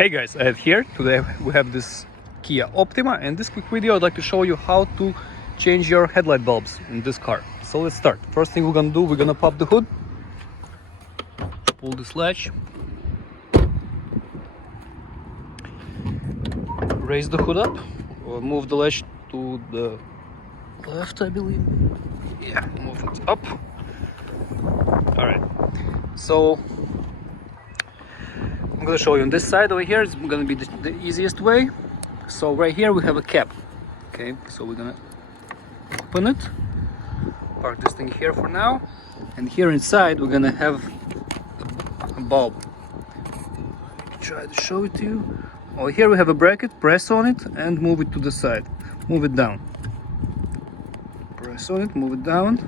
Hey guys, here today we have this Kia Optima, and in this quick video I'd like to show you how to change your headlight bulbs in this car. So let's start. First thing we're gonna do, we're gonna pop the hood, pull this latch, raise the hood up, or move the latch to the left, I believe. Yeah, move it up. Alright, so I'm gonna show you on this side over here. It's gonna be the easiest way. So right here we have a cap. Okay, so we're gonna open it, park this thing here for now, and here inside we're gonna have a bulb. Try to show it to you. Oh, here we have a bracket. Press on it and move it to the side. Move it down. Press on it, move it down,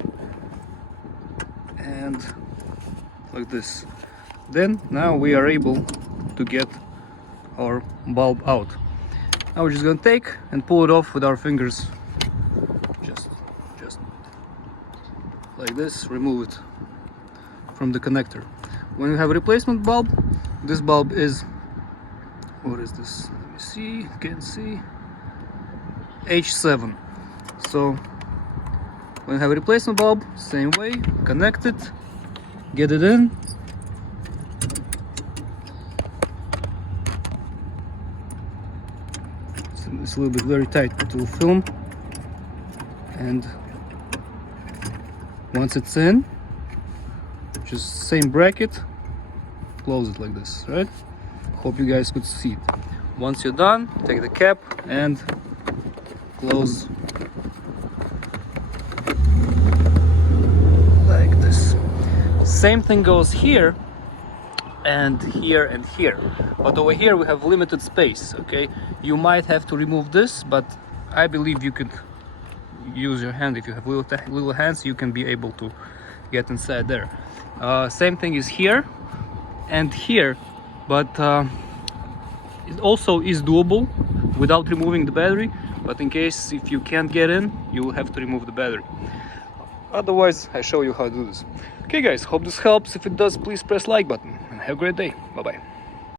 and like this. Then now we are able to get our bulb out. Now we're just gonna take and pull it off with our fingers. Just like this, remove it from the connector. When you have a replacement bulb, this bulb is, what is this? Let me see, can't see. H7. So when you have a replacement bulb, same way, connect it, get it in. It's a little bit very tight, but it will film, and once it's in, just same bracket, close it like this, right? Hope you guys could see it. Once you're done, take the cap and close like this. Same thing goes here and here and here, but over here we have limited space. Okay, you might have to remove this, but I believe you could use your hand. If you have little hands, you can be able to get inside there. Same thing is here and here, but it also is doable without removing the battery, but in case if you can't get in, you will have to remove the battery. Otherwise, I show you how to do this. Okay guys, hope this helps. If it does, please press like button and have a great day. Bye bye.